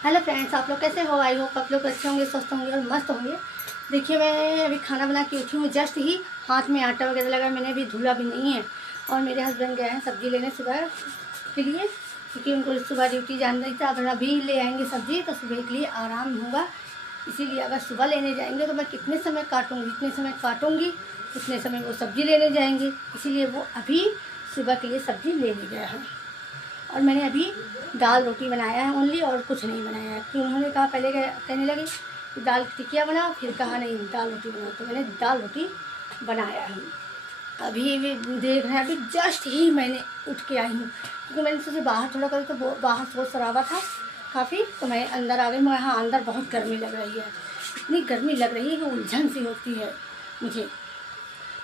Hello friends, आप लोग कैसे हो? आई होप आप लोग अच्छे होंगे, स्वस्थ होंगे और मस्त होंगे। देखिए, मैं अभी खाना बना के उठी हूँ। जस्ट ही हाथ में आटा वगैरह लगा, मैंने अभी धुला भी नहीं है। और मेरे हस्बैंड गए हैं सब्ज़ी लेने सुबह के लिए, क्योंकि उनको सुबह ड्यूटी जाना नहीं था। अगर अभी ले आएंगे सब्ज़ी तो सुबह के लिए आराम होगा। इसीलिए अगर सुबह लेने जाएंगे तो मैं कितने समय काटूँगी, जितने समय काटूँगी उतने समय वो सब्ज़ी लेने जाएंगे। इसीलिए वो अभी सुबह के लिए सब्ज़ी लेने गया है। और मैंने अभी दाल रोटी बनाया है ओनली, और कुछ नहीं बनाया है। कि उन्होंने कहा, पहले कहने लगे कि दाल की टिकिया बनाओ, फिर कहा नहीं दाल रोटी बनाओ, तो मैंने दाल रोटी बनाया है। अभी भी देख रहे हैं, अभी जस्ट ही मैंने उठ के आई हूँ, क्योंकि मैंने सोचा बाहर थोड़ा करूँ, तो बाहर शोर शराबा था काफ़ी, तो मैं अंदर आ गई। मगर हाँ, अंदर बहुत गर्मी लग रही है। इतनी गर्मी लग रही है कि उलझन सी होती है मुझे।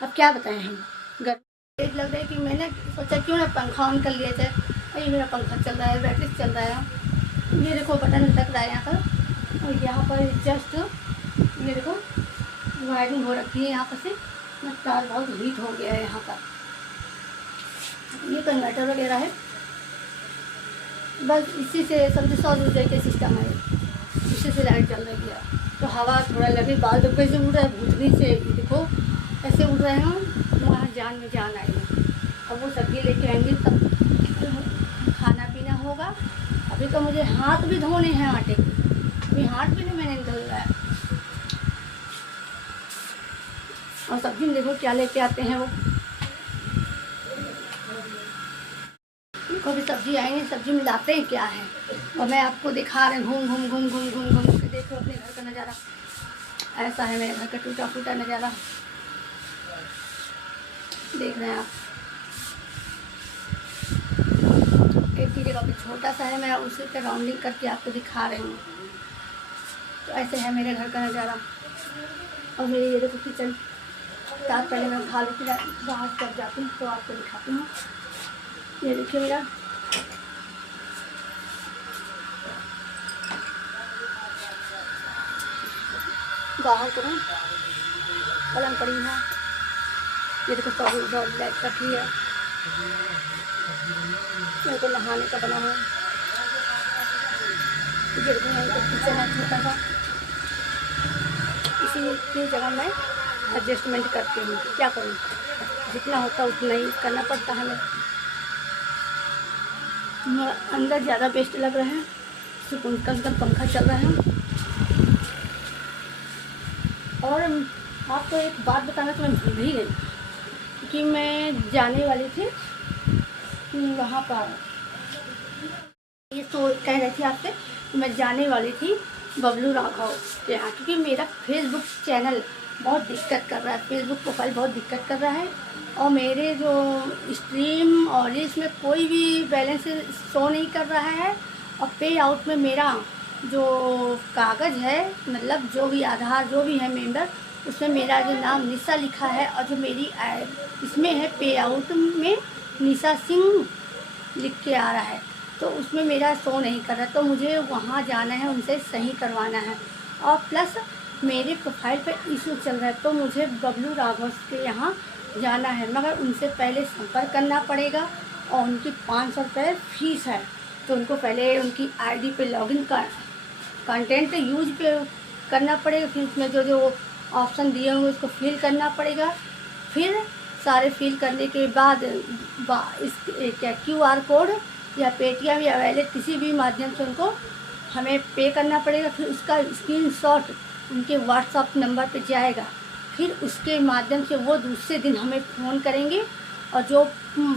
अब क्या बताएं हम, गर्मी लग रही है कि मैंने सोचा क्यों ना पंखा ऑन कर लिया जाए। ये मेरा पंखा चल रहा है, बैटरी चल रहा है। ये देखो बटन लटक रहा है यहाँ पर, और यहाँ पर जस्ट ये देखो वायरिंग हो रखी है यहाँ पर से। तार बहुत हीट हो गया है यहाँ पर। ये कन्वर्टर वगैरह है, बस इसी से समझो 100 ऊर्जा के सिस्टम है, इसी से लाइट चल रही है। तो हवा थोड़ा लगे, बाल दुबे से उड़ रहा है, भूतनी से देखो ऐसे उड़ रहे हैं। वहाँ जान में जान आई है। अब वो सब्जी लेके आएंगे तब खाना पीना होगा। अभी तो मुझे हाथ भी धोने हैं आटे के, अभी हाथ भी नहीं मैंने धोया है। और सब्जी में देखो क्या लेके आते हैं वो। कभी सब्जी आएंगे, सब्जी में लाते हैं क्या है, और मैं आपको दिखा रही हूँ घूम घूम घूम घूम घूम घूम के। देखो अपने घर का नज़ारा, ऐसा है मेरे घर का टूटा फूटा नज़ारा, देख रहे हैं आप। एक ही जगह पे छोटा सा है, मैं उसी पे राउंडिंग करके आपको दिखा रही हूँ। तो ऐसे है मेरे घर का नज़ारा। और मेरे ये देखो किचन, रात पहले मैं खा लेती, बाहर तक जाती हूँ तो आपको दिखाती हूँ। ये देखिए मेरा बाहर को ना पलंग पड़ी है। ये देखो सब लाइट रखी है, मेरे को नहाने का बना है। किचन है छोटा सा, इसी की जगह मैं एडजस्टमेंट करती हूँ। क्या करूँ, जितना होता उतना ही करना पड़ता है। मैं अंदर ज़्यादा बेस्ट लग रहा है, सुकून का पंखा चल रहा है। और आपको एक बात बताना तो मैं भूल ही गई, कि मैं जाने वाली थी वहाँ पर। ये तो कह रही थी आपसे, मैं जाने वाली थी बबलू राघव के यहाँ, क्योंकि मेरा फेसबुक चैनल बहुत दिक्कत कर रहा है, फेसबुक प्रोफाइल बहुत दिक्कत कर रहा है। और मेरे जो स्ट्रीम और इसमें कोई भी बैलेंस शो नहीं कर रहा है। और पे आउट में मेरा जो कागज़ है, मतलब जो भी आधार जो भी है मेंबर, उसमें मेरा जो नाम निशा लिखा है, और जो मेरी इसमें है पे आउट में निशा सिंह लिख के आ रहा है, तो उसमें मेरा शो नहीं कर रहा। तो मुझे वहाँ जाना है, उनसे सही करवाना है। और प्लस मेरे प्रोफाइल पर इशू चल रहा है, तो मुझे बबलू राघव के यहाँ जाना है। मगर उनसे पहले संपर्क करना पड़ेगा, और उनकी 500 रुपये फ़ीस है। तो उनको पहले उनकी आईडी पे लॉगिन कर कंटेंट यूज पे करना पड़ेगा। फिर उसमें जो जो ऑप्शन दिए होंगे उसको फिल करना पड़ेगा। फिर सारे फिल करने के बाद इस क्या QR कोड या पेटीएम या वैलेट किसी भी माध्यम से उनको हमें पे करना पड़ेगा। फिर उसका स्क्रीनशॉट उनके व्हाट्सएप नंबर पे जाएगा। फिर उसके माध्यम से वो दूसरे दिन हमें फ़ोन करेंगे, और जो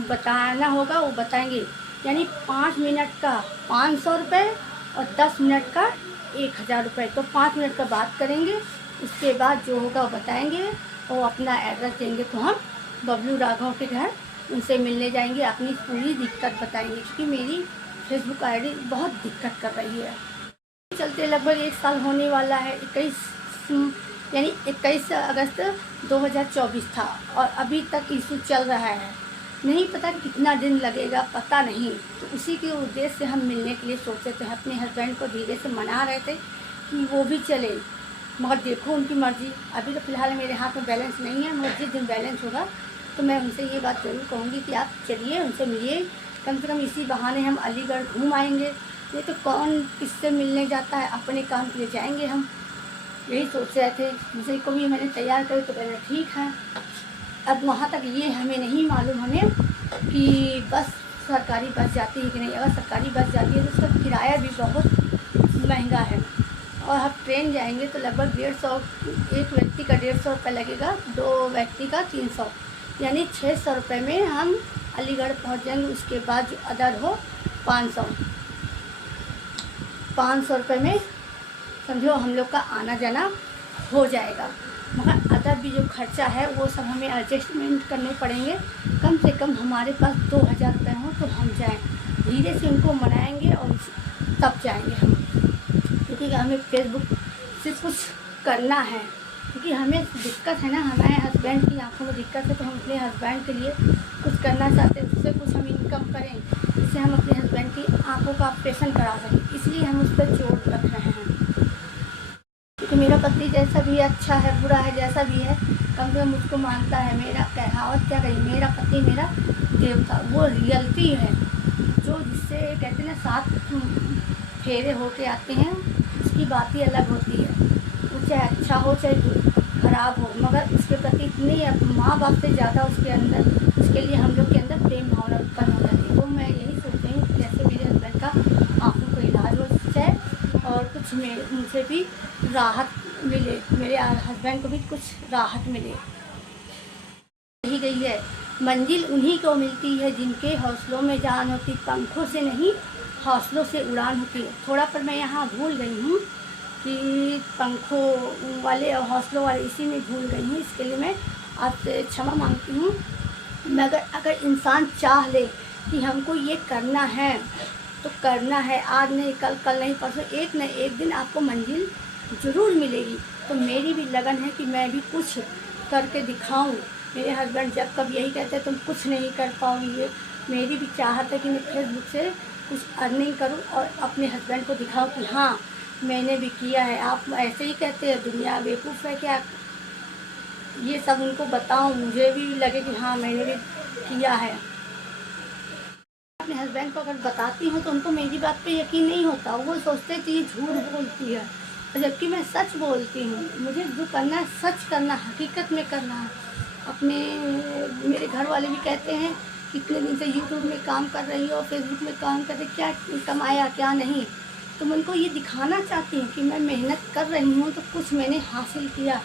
बताना होगा वो बताएंगे। यानी 5 मिनट का 500 रुपये और 10 मिनट का 1000 रुपये। तो 5 मिनट का बात करेंगे, उसके बाद जो होगा वो बताएंगे, और अपना एड्रेस देंगे, तो हम बबलू राघव के घर उनसे मिलने जाएंगे, अपनी पूरी दिक्कत बताएंगे। क्योंकि मेरी फेसबुक आईडी बहुत दिक्कत कर रही है। चलते लगभग 1 साल होने वाला है। 21 अगस्त 2024 था, और अभी तक इशू चल रहा है। नहीं पता कितना दिन लगेगा, पता नहीं। तो उसी के उद्देश्य से हम मिलने के लिए सोचे थे। अपने हस्बैंड को धीरे से मना रहे थे कि वो भी चले, मगर देखो उनकी मर्ज़ी। अभी तो फ़िलहाल मेरे हाथ में बैलेंस नहीं है, मगर जिस दिन बैलेंस होगा तो मैं उनसे ये बात ज़रूर कहूँगी कि आप चलिए, उनसे मिलिए। कम से कम इसी बहाने हम अलीगढ़ घूम आएंगे। ये तो कौन किससे मिलने जाता है, अपने काम के लिए जाएंगे हम, यही सोच रहे थे। मुझे को भी मैंने तैयार करी तो कहना ठीक है। अब वहाँ तक ये हमें नहीं मालूम हमें कि बस सरकारी बस जाती है कि नहीं। अगर सरकारी बस जाती है तो उसका किराया भी बहुत महंगा है, और हम ट्रेन जाएंगे तो लगभग 150, एक व्यक्ति का 150 रुपये लगेगा, 2 व्यक्ति का 300, यानी 600 रुपये में हम अलीगढ़ पहुंच जाएंगे। उसके बाद जो अदर हो 500 रुपये में समझो हम लोग का आना जाना हो जाएगा। मगर अदर भी जो खर्चा है वो सब हमें एडजस्टमेंट करने पड़ेंगे। कम से कम हमारे पास 2000 रुपये हो तो हम जाएं, धीरे से उनको मनाएंगे और तब जाएंगे हम, क्योंकि हमें फेसबुक से कुछ करना है। क्योंकि हमें दिक्कत है ना, हमारे हस्बैंड की आंखों में दिक्कत है, तो हम अपने हस्बैंड के लिए कुछ करना चाहते हैं, उससे कुछ हम इनकम करें, जिससे हम अपने हस्बैंड की आंखों का ऑपरेशन करा सकें। इसलिए हम उस पर जोर रख रहे हैं। क्योंकि मेरा पति जैसा भी है, अच्छा है बुरा है, जैसा भी है, कम से कम मुझको मानता है। मेरा कहावत क्या कही, मेरा पति मेरा देवता, वो रियलिटी है। जो जिससे कहते हैं ना 7 फेरे होके आते हैं, उसकी बात ही अलग होती है। वो चाहे अच्छा हो चाहे खराब हो, मगर उसके प्रति इतनी माँ बाप से ज़्यादा उसके अंदर, उसके लिए हम लोग के अंदर प्रेम भावना उत्पन्न हो जाती है। तो मैं यही सोच रही हूँ जैसे मेरे हस्बैंड का आँखों को इलाज हो जाए और कुछ मुझे भी राहत मिले, मेरे हस्बैंड को भी कुछ राहत मिले। यही गई है मंजिल उन्हीं को मिलती है जिनके हौसलों में जान होती, पंखों से नहीं हौसलों से उड़ान होती है। थोड़ा पर मैं यहाँ भूल गई हूँ कि पंखों वाले और हौसलों वाले, इसी में भूल गई हूँ। इसके लिए मैं आपसे क्षमा मांगती हूँ। मगर अगर इंसान चाह ले कि हमको ये करना है तो करना है, आज नहीं कल, कल नहीं परसों, एक न एक दिन आपको मंजिल ज़रूर मिलेगी। तो मेरी भी लगन है कि मैं भी कुछ करके दिखाऊं। मेरे हस्बैंड जब कब यही कहते हैं तुम कुछ नहीं कर पाओगी, ये मेरी भी चाहत है कि मैं फेसबुक से कुछ अर्निंग करूं और अपने हस्बैंड को दिखाऊं कि हाँ मैंने भी किया है। आप ऐसे ही कहते हैं दुनिया बेवकूफ़ है क्या, ये सब उनको बताऊं, मुझे भी लगे कि हाँ मैंने भी किया है। अपने हस्बैंड को अगर बताती हूँ तो उनको मेरी बात पे यकीन नहीं होता, वो सोचते हैं कि ये झूठ बोलती है, जबकि मैं सच बोलती हूँ। मुझे जो करना है सच करना, हकीकत में करना है। अपने मेरे घर वाले भी कहते हैं कितने दिन से यूट्यूब में काम कर रही हो, फेसबुक में काम कर रही, क्या कमाया क्या नहीं। तो मैं उनको ये दिखाना चाहती हूँ कि मैं मेहनत कर रही हूँ तो कुछ मैंने हासिल किया।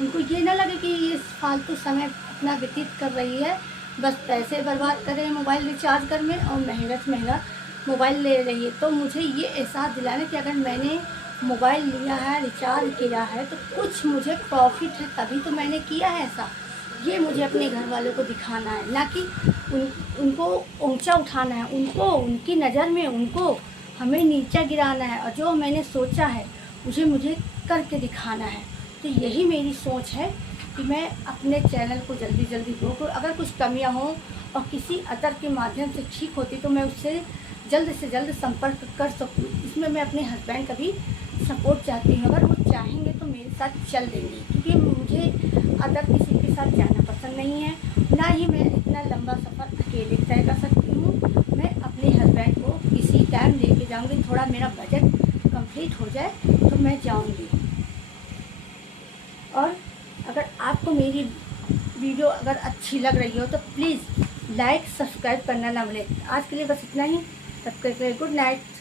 उनको ये ना लगे कि ये फालतू समय अपना व्यतीत कर रही है, बस पैसे बर्बाद कर रहे हैं मोबाइल रिचार्ज कर में और महंगा से महंगा मोबाइल ले रही है। तो मुझे ये एहसास दिलाना कि अगर मैंने मोबाइल लिया है, रिचार्ज किया है, तो कुछ मुझे प्रॉफिट है, तभी तो मैंने किया है ऐसा। ये मुझे अपने घर वालों को दिखाना है, ना कि उनको ऊंचा उठाना है, उनको उनकी नज़र में उनको हमें नीचा गिराना है। और जो मैंने सोचा है मुझे करके दिखाना है। तो यही मेरी सोच है कि मैं अपने चैनल को जल्दी जल्दी ग्रो करूँ। अगर कुछ कमियां हों और किसी अदर के माध्यम से ठीक होती तो मैं उससे जल्द से जल्द संपर्क कर सकूँ। इसमें मैं अपने हस्बैंड का भी सपोर्ट चाहती हूँ। अगर वो चाहेंगे तो मेरे साथ चल देंगे, क्योंकि मुझे अदर किसी के साथ जाना पसंद नहीं है, ना ही मैं इतना लंबा सफ़र अकेले तय कर सकती हूँ। मैं अपने हस्बैंड को किसी टाइम लेके जाऊँगी, थोड़ा मेरा बजट कंप्लीट हो जाए तो मैं जाऊँगी। और अगर आपको मेरी वीडियो अगर अच्छी लग रही हो तो प्लीज़ लाइक सब्सक्राइब करना ना भूलें। आज के लिए बस इतना ही। तब तक के लिए गुड नाइट।